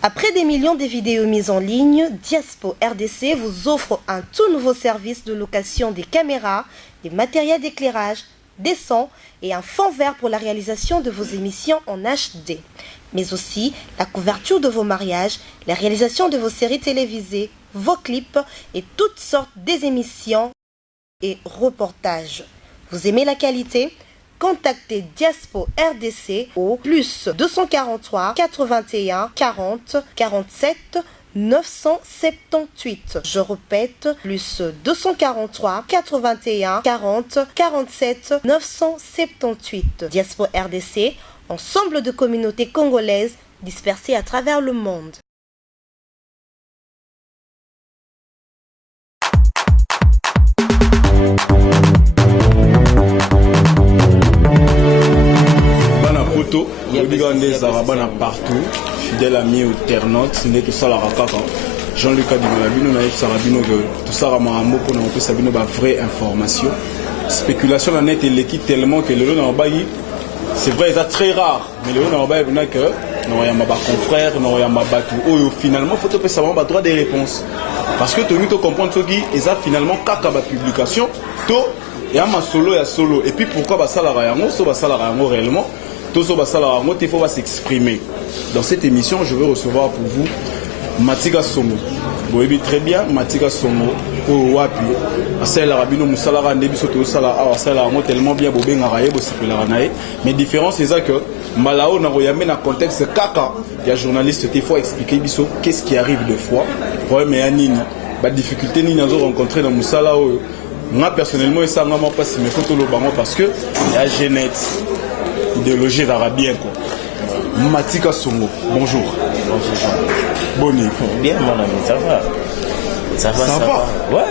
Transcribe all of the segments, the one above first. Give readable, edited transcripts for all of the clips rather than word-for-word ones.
Après des millions de vidéos mises en ligne, Diaspo RDC vous offre un tout nouveau service de location des caméras, des matériels d'éclairage, des sons et un fond vert pour la réalisation de vos émissions en HD. Mais aussi la couverture de vos mariages, la réalisation de vos séries télévisées, vos clips et toutes sortes des émissions et reportages. Vous aimez la qualité? Contactez Diaspo RDC au plus 243 81 40 47 978. Je répète, plus 243 81 40 47 978. Diaspo RDC, ensemble de communautés congolaises dispersées à travers le monde. Partout, fidèle ami internaute, c'est tout ça la rakaka. Jean-Luc Adibonabino, Naïf Sarabino, tout ça Ramambo pour nous Sabino, vraie information. Spéculation la net et l'équipe tellement que le lot c'est vrai, c'est très rare, mais le lot n'a que non, il y a ma confrère, non, il y a ma batou. Oh, finalement, il faut savoir droit des réponses. Parce que tu as comprendre ce qui est finalement caca la publication, il y a ma solo et solo. Et puis pourquoi ça la réellement? Tout ça, il faut s'exprimer. Dans cette émission, je vais recevoir pour vous Matika Somo. Vous voyez très bien, Matika Somo. Wapi. Asala Rabino Musalara Nebisoto Sala, Asala tellement bien Bobé Ngaraye, Bosipelaranae. Mais différence, c'est que Malao n'a rien dans le contexte caca. Il y a journaliste qui faut expliquer qu'est-ce qui arrive de fois. Problème est à Nini. La difficulté Nini a rencontré dans Moussala. Moi personnellement, ça n'a pas si mes photos le bango parce que il y a Genèse. Idéologie d'Arabien quoi. Matika Songo, bonjour. Bonjour. Bonne bien mon ami, ça va. Ça va. Ouais.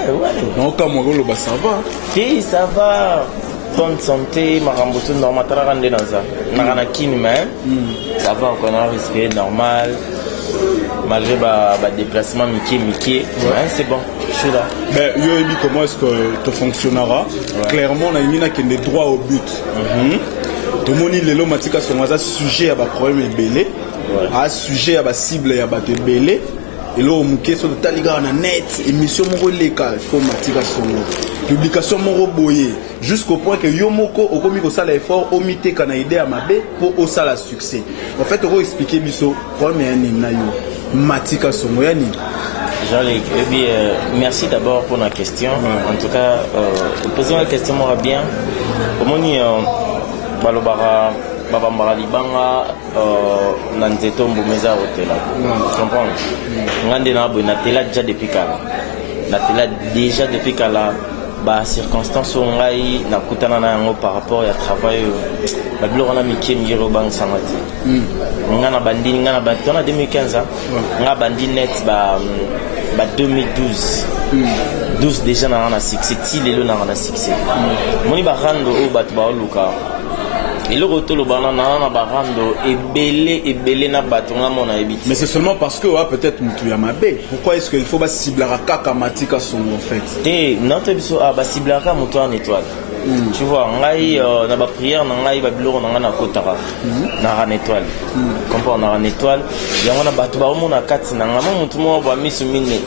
Non, quand moi le ça va. Oui, ça va. Bonne santé, ma ramboto normal rende dans ça. Narana kin mais ça va on a respiré normal. Malgré le déplacement Mickey, ouais, c'est bon, je suis là. Ben, comment est-ce que tu fonctionnera? Clairement, on a mis des droits au but. Tout le monde est là, Matika Songo, sujet à un problème belé, à sujet à la cible à un belé. Et là, on a sur le taliga en net, émission Moroleka, il faut Matika Songo. Publication Moroboye, jusqu'au point que Yomoko, au comique au sale effort, au mité qu'on a aidé à Mabé pour au sale succès. En fait, on va expliquer Bisso, premier Nayo, Matika Songo, Yani. Jean-Luc, merci d'abord pour la question. En tout cas, posons la question moi bien. Comment balobara babambara libanga na nzeto mbumeza hotela comprendre ngande na bo na tela déjà depuis kala ba circonstances ngai na kutana na yango par rapport ya travail ba biloko na mikie ngiro bang samati ngana bandini ngana batona 2015 nga bandi net ba 2012 12 déjà na succès ti lelo na succès moni ba rando o bat ba luka. Et le retour le banana na barando ebele na batonga mona ebiti. Mais c'est seulement parce que peut-être mutu ya mabe. Pourquoi est-ce qu'il faut ba ciblara kaka Matika Songo en fait? Notre biso ba ciblara mutu en étoile. Tu vois, ngai na ba prière na ngai ba biloko na na kotara. Na ran étoile. Comprends na ran étoile, yango na batu ba mona kati na ngama mutu mo ba misu mine.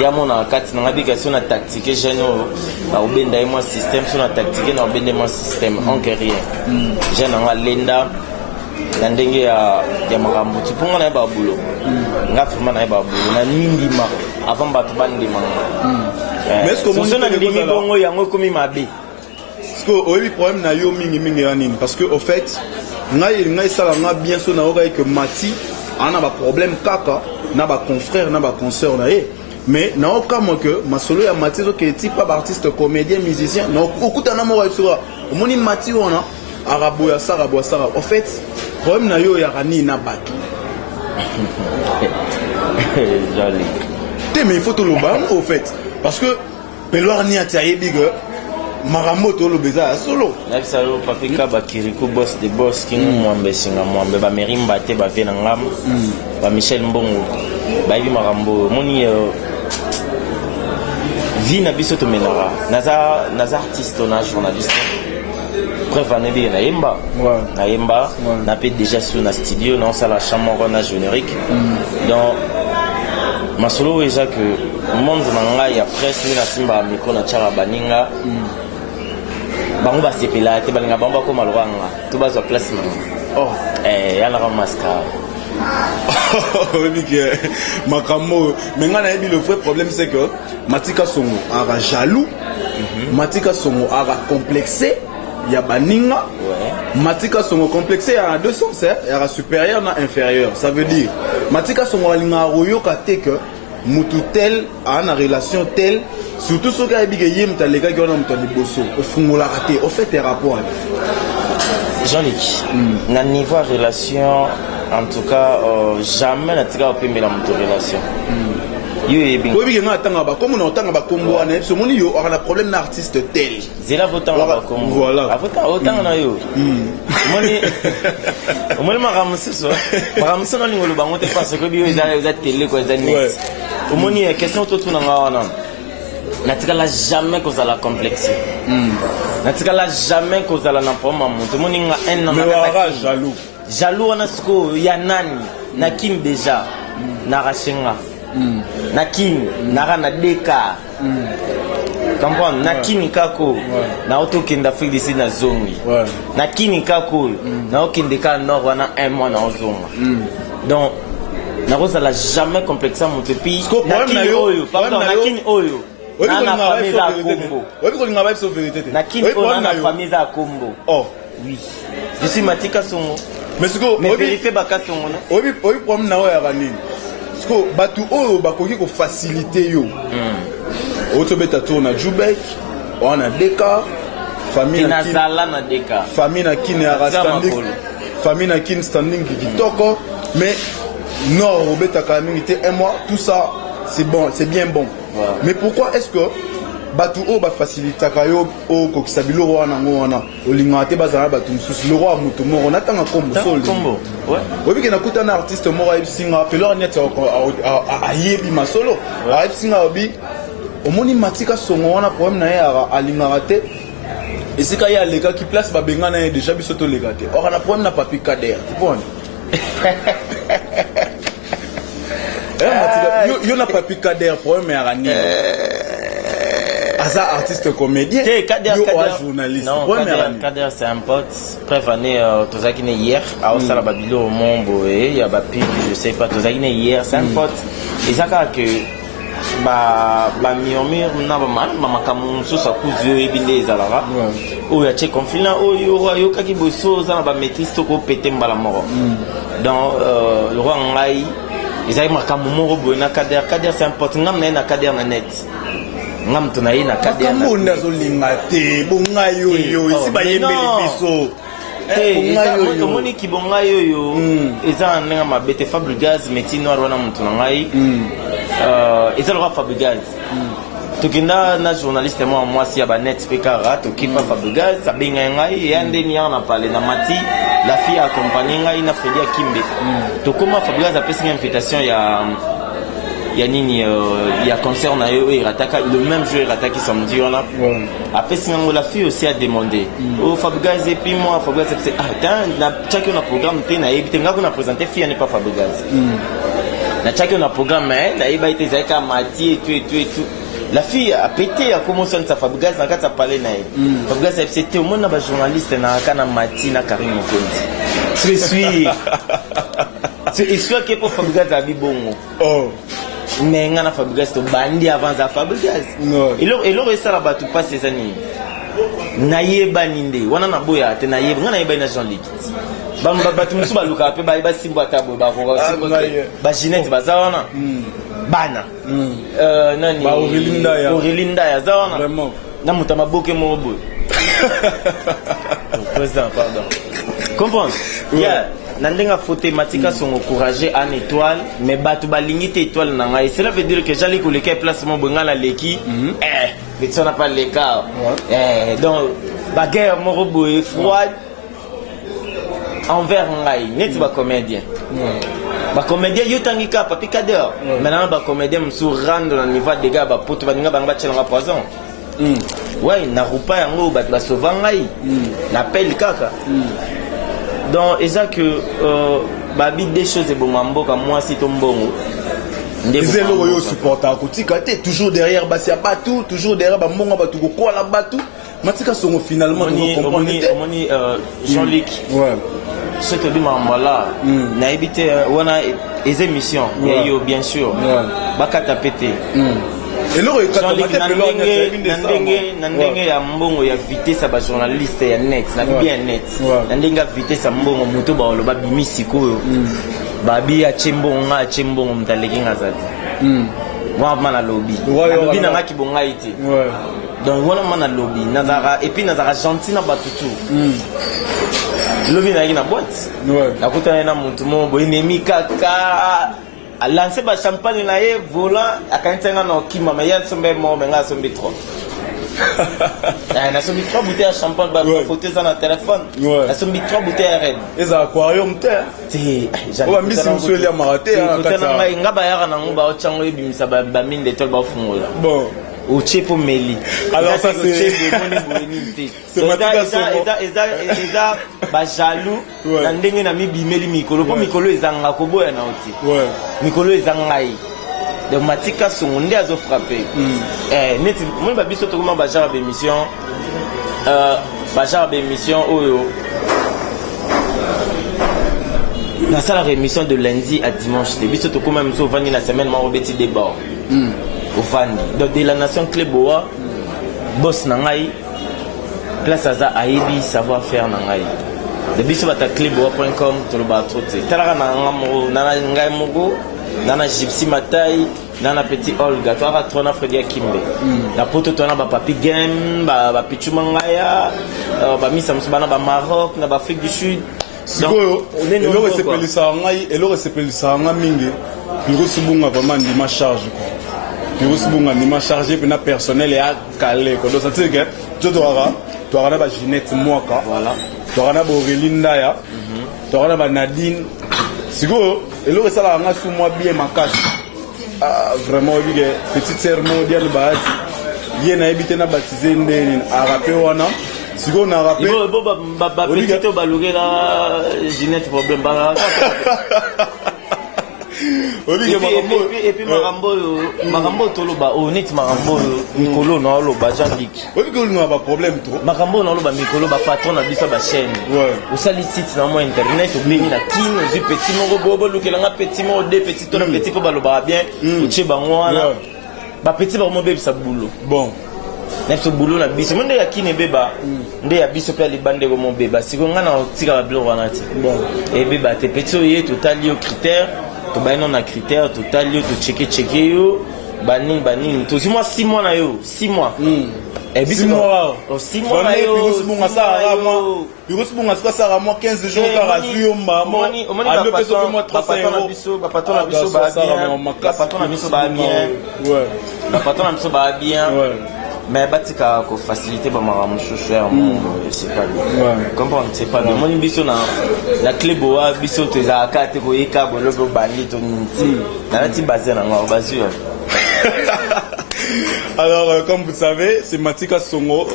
Ya mona kati na ngabika sona tactique geno ba obenda moi système sona tactique na obenda moi système en guerrier. Jena nga lenda na ndenge ya makambo tu ponga na ba bulo. Nga firma na ba bulo na ndima avant batu bandima. Mais est-ce que mon sona ndimi bongo yango komi mabe. Est-ce que oyebi problème na yo mingi yanine parce que au fait ngai sala nga bien so na oka que Mati ana ba problème kaka na ba confrère na ba consoeur na ye. Mais na aucun cas que ma solo ya Mati zo ke type pas artiste comédien musicien na okuta na mo sura omoni Mati wana arabo ya sara en fait problème na yo ya rani na bato joli mais il faut tout le bang au fait parce que peloir ni atiaye big Maramoto lo beza solo na salo papika bakiriko boss de boss kingu mwambe singa mwambe ba merimba te ba vena ngam ba Michel Mbongo ba ibi marambo moni vie na biso to menara naza artiste na journaliste Preuve en est naïmba. Naïmba, n'a pas déjà sur la studio, non, ça la chambre, on a générique. Donc, ma solo est déjà que le monde n'a pas presse, ni la simba, micro, na tchara baninga. Bango ba sepela, te balinga bamba ko malwanga. Tout bas à place. Oh. Yana ra mascara. Oui, que Makamo, mais le vrai problème c'est que Matika Songo a jaloux, Matika Songo a complexé, il y a Baninga, Matika Songo complexé, il y a deux sens, il y a supérieur et inférieur. Ça veut dire, Matika Songo a l'ingaro kate que mutu tel a une relation telle, surtout ceux qui ont dit que yem ta les gars qui ont un bosso, au fond la raté, au fait tes rapports. Jean-Luc, na niveau relation. En tout cas, jamais n'a tiré au pays la relation. Oui, comme on entend Combo, on a un problème d'artiste tel. C'est là votant à Combo. Voilà. Autant na yo. Moi, ma ramasse ça. Ma ramasse dans le banc, on te passe que bio ils a télé quoi, ils a net. Au moins, il y a question tout na ngana. N'a tiré là jamais cause à la complexité. N'a tiré là jamais cause à la n'importe tout le monde a un an. Mais jaloux. Jaloux on a ce que y a nani nakim déjà narashenga nakim narana deka comprendre nakini kako na autokenda Afrique du Sud na zongi nakini kako na okende ka nord wana un mois na ozonga donc na rosa la jamais complexer mon pays nakini oyo pardon nakini oyo na famille za Kombo nakini oyo na famille za Kombo oh oui je suis Matika Songo. Mais vérifiez bakato mona. Oui, problème na ya banini. Parce que batu oyo bakoki ko faciliter yo. Auto beta tourna Jubek, on a Deka, famille na sala na Deka. Famille na kin ya standing. Famille na kin standing kitoko, mais non, Robeta quand même était un mois, tout ça c'est bon, c'est bien bon. Mais pourquoi est-ce que batu o ba facilita kayo o ko kisabilo wana ngona olingate bazana batu mususu le roi mutu moko natanga kombo sol kombo ouais obi kena kuta na artiste moko singa pelo net a yebi masolo a singa obi omoni Matika Songo wana problème na ya alingaka te esika ya leka ki place ba benga na déjà bisoto legate or na problème na papi Kader tu vois Matika yo na papi Kader problème ya rani Asa artiste comédien, journaliste. Non, Kader c'est un pote. Prévané, tous qui n'est hier, à Osala Babilo au Mombo et il y a Bapi, je sais pas, tous qui n'est hier, c'est un pote. Et ça que murmure na ba mal, mama kamu so sa kuzu e binde zalara. O ya che conflit là, o yo kaki boso za na ba maîtrise to ko pété mbala moro. Donc le roi ngai, ils avaient marqué mon robot na Kader c'est un pote ngam na Kader na net. Ngam tunayi na Kader na munda zolinga te bonga yo isi ba yembeli biso omoni ki bonga yo eza ndenga mabete Fabregas meti noir wana mutu ngai eza le roi Fabregas tokenda na journaliste moi si ya ba net pekara tokipa Fabregas abenga ngai yande ni na parler na Mati la fille accompagnée ngai na Fredia Kimbe tokoma Fabregas apesi invitation ya nini ya concert na yo et rataka le même jour rataki samedi là après singo la fille aussi a demandé oh Fabregas et puis moi Fabregas c'est na chaki na programme te na ebite ngako na présenter fille n'est pas Fabregas na chaki na programme na eba ite zaika Mati et tout la fille a pété a commencé à Fabregas na kata parler na Fabregas c'était au monde na ba journaliste na kana Mati na Karim Mokonzi je suis c'est histoire que pour Fabregas a bibongo oh mais ngana Fabregas to bandi avant za Fabregas et là ça la batu pas ces années nayeba ninde wana na boya te nayeba ngana yeba na Jean-Luc bamba batu musu baluka pe ba simba tabo ba ko ba Ginette bazawana bana nani ba Aurelinda ya zawana vraiment na mutama boke mo boy président pardon comprendre yeah Nandenga faut Matika Songo encourager en étoile mais batu balingi te étoile nanga et cela veut dire que j'allais coller placement bonga la leki mais ça n'a pas le cas donc bagarre mon robot est froid envers ngai net ba comédien ba comédien yo tangika papi Kader maintenant ba comédien msu rendre le niveau des gars ba poto ba nga ba chelanga poison ouais na rupa yango bato basova ngai napelle kaka donc eza que babi des choses eboma mboka mwasi to mbongo Ils ont supporté à côté, toujours derrière Bassia Batou, toujours derrière Bamonga Batou, quoi la Batou. Matika sont finalement Jean-Luc. Ouais. Ce que dit Mamala, n'a évité les émissions, bien sûr. Bakata pété. Et là, Jean-Luc Nandenge ya mbongo ya vitesse ba journaliste ya net, na bien net. Nandenge vitesse mbongo moto ba oloba bimisi ko. Babi a chembongo mtaleki ngazati. Wa mana lobby. Lobby na ngaki bonga ite. Donc wana mana lobby nazara et puis nazara gentil na batutu. Lobby na ngina boîte. Na kutana na muntu mo bo ennemi kaka. A lancer ba champagne na ye volant akantenga na okima mais ya sombe mo menga sombe 3. Na sombi 3 bouteilles de champagne, bah photo ça dans téléphone. Na sombi 3 bouteilles à red. Et aquarium te. On va missi monsieur li amaraté kata. Ngaba yaka na ngba ochango ebimisa ba mine d'étoile ba fungola. Bon. Au chepo meli. Alors ça c'est c'est eza ba jaloux na ndenge na mibimeli mikolo po mikolo ezanga koboya na oti. Ouais. Mikolo ezanga yi. De matika sonde azo frappé net moi ba biso to comment ba genre d'émission oyo na sala rémission de lundi à dimanche de biso to comment même so vandi la semaine ma robeti débat au vandi donc de la nation Cléboa boss na ngai place aza aibi savoir faire na ngai de biso bata cléboa.com to lo ba trotte talaka na ngamo na ngai mogo nana gypsy matai nana petit Olga toi à trona Fredia Kimbe la poto tona ba papi game ba pichu mangaya ba misa musbana ba Maroc na ba Afrique du Sud sikoyo eloko sepelisa nga mingi biro subunga vraiment ndima charge quoi biro subunga ndima chargé pena personnel et calé quoi donc ça veut dire que tu auras na ba Ginette Mwaka voilà tu auras na ba Aurélie Ndaya tu auras na ba Nadine sikoyo eloko sala nga sous moi bien makasi vraiment bige petite sœur mondiale baati yena ebité na baptisé ndeni arape wana siko na rappel ba petite balugela Ginette problème ba et puis Marambo toloba honnête Marambo Mikolo na loba Jean-Luc Mikolo na ba problème trop Marambo na loba Mikolo ba patron na biso ba chaîne au sali site na mo internet au beni na kino zu petit mo bobo lukela nga petit mo de petit to na petit ko ba loba bien o che bangwana ba petit ba mo bebe sa boulot bon neso boulot na biso monde ya kine beba nde ya biso pe libande ko mo beba siko nga na tika ba bilo wana ti bon et beba te petit oye total yo critère to ba non na critère total yo to checker yo bani to 6 mois na yo 6 mois et biso 6 mois 6 mois na yo biso bunga sara moi biso bunga sara moi 15 jours ka yo mama a le peso que moi 300 euros ba patron na biso ba bien ouais ba patron na biso ba bien mais batika ko faciliter ba maramu choucheur c'est pas bien comprendre c'est pas bien mon biso na la Cléboa biso te za kate ko eka bo lobo bandi to nti na ti basé na ngwa basure. Alors comme vous savez c'est Matika Songo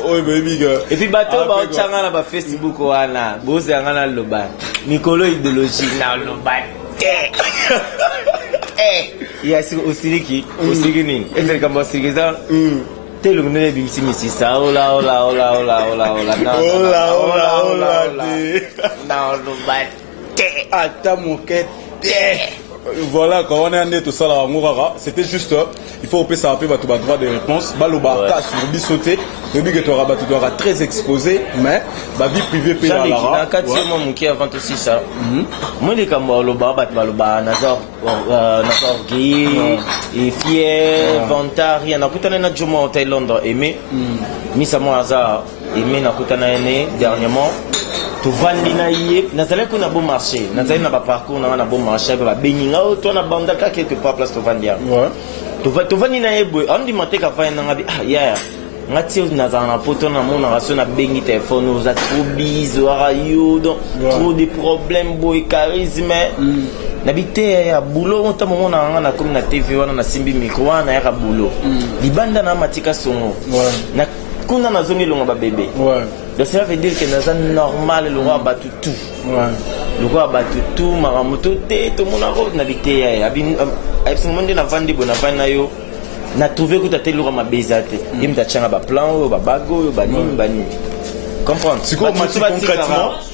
et puis bato ba ochanga na ba Facebook wana boze nga na loba Mikolo idéologie na loba ya si osiriki nini est-ce que comme osiriza telo ngene bimisi misi sa ola na ata moquette. Voilà, quand on est en tout ça, c'était juste, il faut ça appeler votre droit de réponse. Baloba, sur bisoté, le but que tu auras très exposé, mais ma vie privée peut la lara. Mon qui avant aussi ça. Moi, les Camerounais, Baloba, Nazar, gay, et fier, vantard, rien. On a notre jour en Thaïlande, aimé, mis à moi hasard, aimé, on a dernièrement. To vandi na yé nazali ko na bon marché nazali na ba parcours na bon marché ba beninga o to na banda ka quelque part place to vandia to vandi na yé boy on dit maté ka fa na ngabi ya ngati nazana na poto na mona raso na bengi téléphone aux trop bizo radio donc trop de problèmes boy charisme Nabité ya boulot on t'a moment na comme na TV wana na simbi micro wana ya boulot. Libanda na matika songo. Na kuna na zongi longa ba bébé. Donc ça veut dire que dans un normal le roi battu tout. Le roi battu tout maramoto té tout mon arro nabité ya abi monde na vandi bona pana yo. Na trouvé que t'as le roi ma bezate. Il m'a tchanga ba plan ba bago ba nini. Comprendre. C'est quoi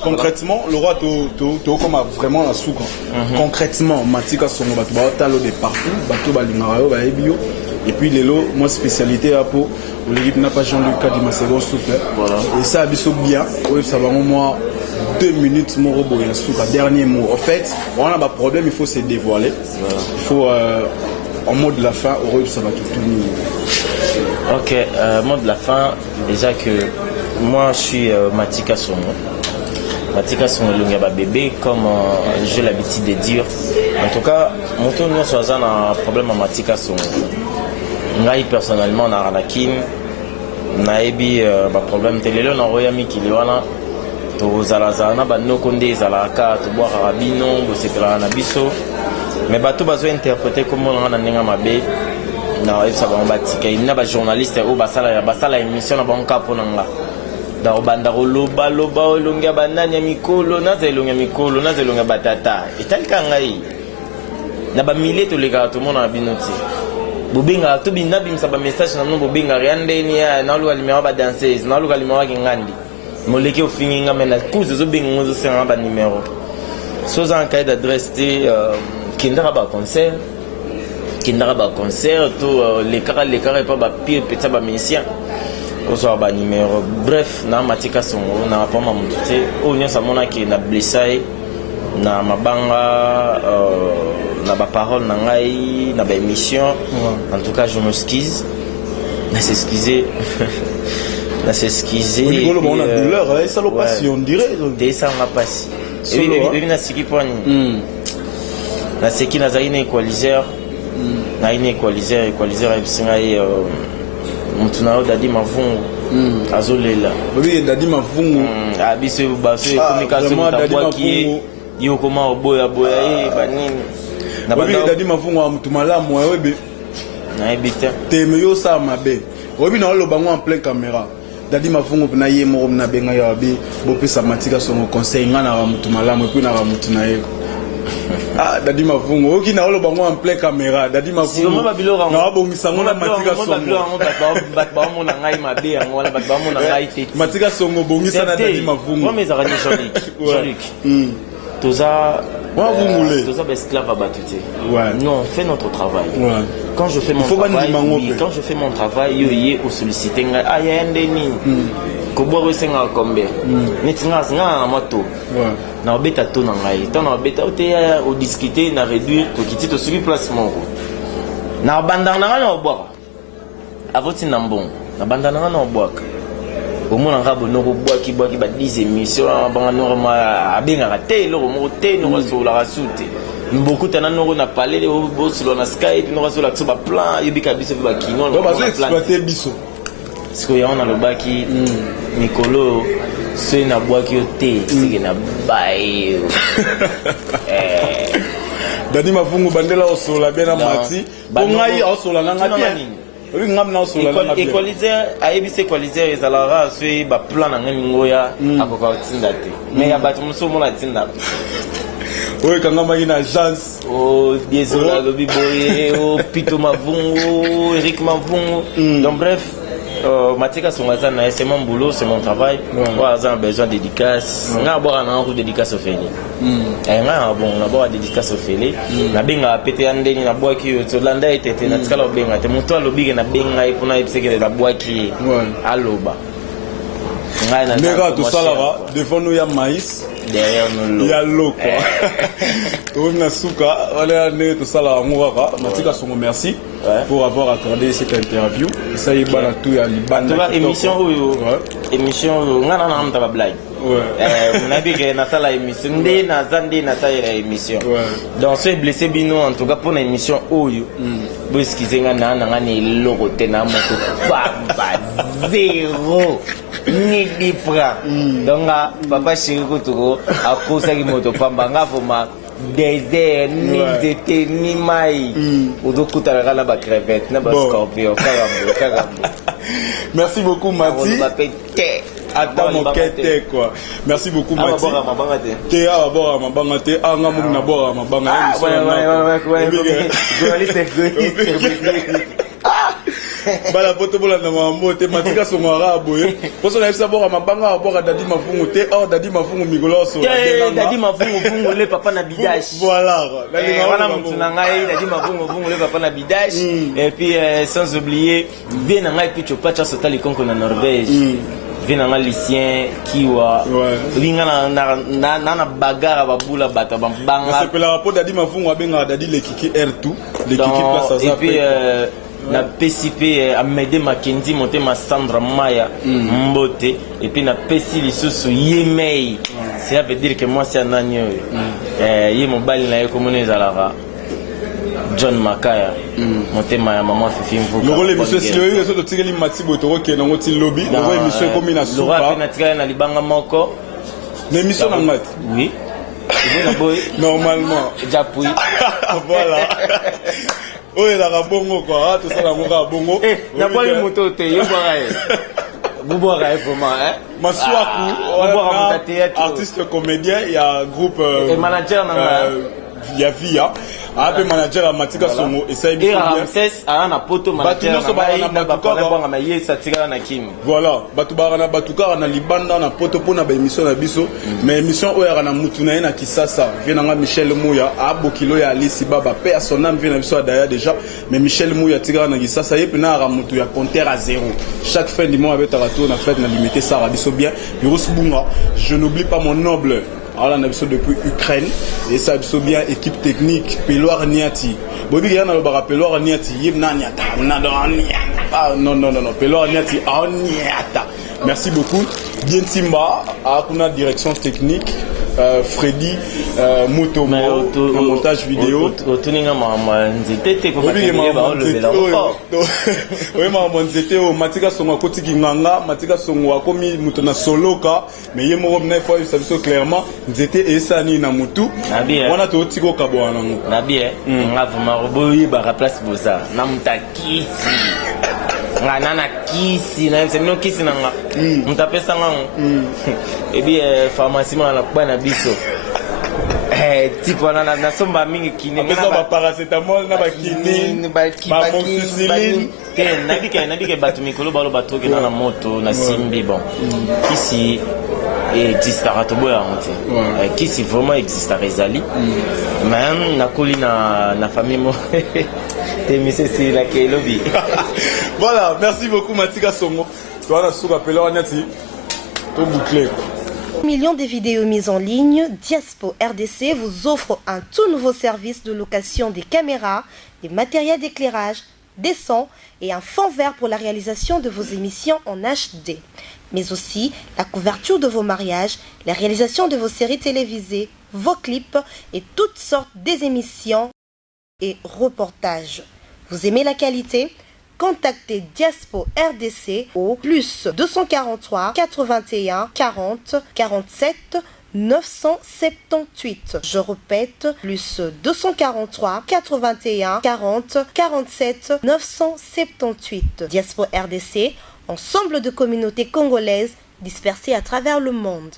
concrètement le roi to comme vraiment la souka. Concrètement matika songo batu ba talo de partout batu ba lingaro ba ebio et puis lelo moi spécialité à pour l'équipe n'a pas Jean-Luc Kadima second souffle. Voilà. Et ça abisso bien. Oui, ça va moi 2 minutes mon robot et souka dernier mot. En fait, on a un problème, il faut se dévoiler. Voilà. Il faut en mode de la fin, ça va tout tourner. Ok, mot de la fin, déjà que moi je suis Matika Songo. Matika Songo Lungaba bébé, comme j'ai l'habitude de dire. En tout cas, mon tour nous soit un problème à Matika Songo. Ngai personnellement na ranakin na ebi ba problème telelo na royami kiliwana to zalazana ba nokonde zalaka to boire rabino bo sepela na biso mais bato bazo interpréter comme on na ninga mabe na esa ba batika ina ba journaliste o basala émission na banka ponanga da obanda loba olonga bananya mikolo na zelonga mikolo na zelonga batata etalika ngai na ba milé to lega to mona binoti Bobinga to binabi msaba message na nombo binga riande ni ya na luka numéro ba danseuse na luka numéro ngandi moleke ofinga mena kuzo zo binga ngozo senga ba numéro soza en cahier d'adresse te kindara ba concert to les cara pas ba pire petit ba musicien oso ba numéro bref na matika songo na pa mamutu te o nyosa mona ki na blessai na mabanga na ba parole na ngai na ba émission en tout cas je m'excuse na s'excuser oui on a douleur ça le passe on dirait des ça on a passé et na siki point na siki na zaine equalizer na ine equalizer ebisinga e mutunao dadi mavungu azolela oui dadi mavungu abiso baso communication tabwaki yo koma oboya banini na banda dadi mavungu wa mtu malamu webe na ebita teme yo sa mabe obi na lo bango en plein caméra dadi mavungu na ye mo na benga ya bi bo pesa matika songo conseil ngana wa mtu malamu puis na wa mtu na ye dadi mavungu oki na lo bango en plein caméra dadi mavungu na bongisa ngona matika songo ba mo na ngai mabe yango wala ba mo na ngai tete matika songo bongisa na dadi mavungu moi mes arani Jean-Luc Toza esclave à Batute. Nous on fait notre travail. Quand je fais mon travail, quand je fais mon travail, yo au solliciter ya ndeni. Ko bo resenga kombe. Netinga singa moto. Na obeta to na ngai. To na obeta ote au discuter na réduire to kiti to subi placement. Na bandana na obwa. Avoti na mbon. Na bandana na obwa. Au moins on rabo no boaki ba 10 émissions banga no ma abenga raté lo mo té no so la rasute beaucoup tana no na parler le boss lo na Skype no so la tsoba plan yebika biso ba kino no ba so exploiter biso siko ya ona lo baki Nicolo c'est na boaki o té c'est na bae dadi mavungu bandela o so la bien na mati ngai o so la nga bien Equalizer aibise equalizer ezalara sui ba plan na ngoya akoka tinda te mais ya batu muso mona tinda oye kanga magina agence désolé lobi boye Pito Mavungu Eric Mavungu donc bref Matika Songazana c'est mon boulot, c'est mon travail. Moi j'ai besoin de dédicace. Nga boire na route dédicace au félé. Nga bon na boire dédicace au félé. Na benga pété andeni na boire ki to landa etete na tikala benga te moto alobi na benga ipona ipseke na boire ki aloba. Nga na nega to salara devant nous ya maïs derrière nous ya loko. On a souka wala ne to salara ngoraka Matika Songo merci pour avoir accordé cette interview. Ça y est bana tout ya libanda. Tu émission émission ngana na mta ba blague. On a dit que na sala émission ndé na zandé na sala émission. Donc c'est blessé bino en tout cas pour une émission oyo. Bo skizenga na ngani loko te na moto ba zéro ni difra. Donc papa chéri ko toko akosa ki moto pamba nga foma désert, ni été, ni maï. Odo kutara na ba crevette, na ba scorpion, karambo. Merci beaucoup Mati. Attends mon quête quoi. Merci beaucoup Mati. Te a bora mabanga te anga mu na bora mabanga. Bala poto bola na mambo te matika songara boye. Poso na isa bora mabanga bora dadi mafungu te or dadi mafungu migolo so. Dadi mafungu fungu le papa na bidash. Voilà. Wana mutu na ngai dadi mafungu fungu le papa na bidash et puis sans oublier bien na ngai puis chopacha sotali konko na Norvège. Venanga Lucien Kiwa linga na bagara babula bata bambanga c'est la rapport dadi mafungu abenga dadi le kiki R2 le kiki place à ça et puis na PCP Amédée Mackenzie monté ma Sandra Maya Mbote et puis na pesi lisusu Yemei ça veut dire que moi c'est un agneau yé mobali na yeko moneza lara John Makaya monté ma maman Fifi Mvuka le rôle monsieur si le so to tigeli matibo to ke na ngoti lobby le rôle monsieur comme na soupa le rôle na tigela na libanga moko l'émission na mat oui normalement Japui voilà. Oh, il a bongo quoi, tout ça la moka bongo. Eh, n'a pas le moto te, il boira. Vous boirez vraiment hein. Masouakou, artiste comédien, il y a groupe et manager il y a Via. Après manager à Matika Songo et ça il bien. Ramsès a un poto manager na ba na yesa tigala na kim. Voilà, batubara na batuka na libanda na poto pona ba émission na biso, mais émission oya na mutuna na Kisasa, venanga Michel Mouya, abokilo ya Alice Baba, père son âme vient na biso d'ailleurs déjà, mais Michel Mouya tigala na Kisasa yep na ra mutu ya compteur à zéro. Chaque fin du mois avec ta retour na fête na limité ça ra biso bien. Virus Bunga, je n'oublie pas mon noble. Alors on a besoin depuis Ukraine et ça a bien équipe technique Peloir Niati. Bobi il y a na le Peloir Niati yemna niata non Peloir Niati niata. Merci beaucoup. Bien Simba a kuna direction technique Freddy Moto montage vidéo. Otuninga mama nzete ko ba le bela fort. Oui mama nzete o matika songa kotiki nganga matika songa komi muto na soloka mais yemo romna fois ça biso clairement nzete esani na mutu. Wana to tiko kabwana ngo. Na bien ngava maroboyi ba place boza na mutakisi. Nana kisi na msemino kisi nanga mtapesa ngango et bien pharmacie na bana biso tipo na somba mingi kine na ba paracetamol na ba kinine ba moxicilline na bike batu mikolo balo batoki na moto na simbi bon kisi et disparato boya monte kisi vraiment existe à Rezali même na koli na famille mo c'est la Kelobi. Voilà, merci beaucoup Matika Songo. Tu as su rappeler on a dit tout bouclé. Millions de vidéos mises en ligne, Diaspo RDC vous offre un tout nouveau service de location des caméras, des matériels d'éclairage, des sons et un fond vert pour la réalisation de vos émissions en HD. Mais aussi la couverture de vos mariages, la réalisation de vos séries télévisées, vos clips et toutes sortes des émissions et reportages. Vous aimez la qualité? Contactez Diaspo RDC au plus 243 81 40 47 978. Je répète, plus 243 81 40 47 978. Diaspo RDC, ensemble de communautés congolaises dispersées à travers le monde.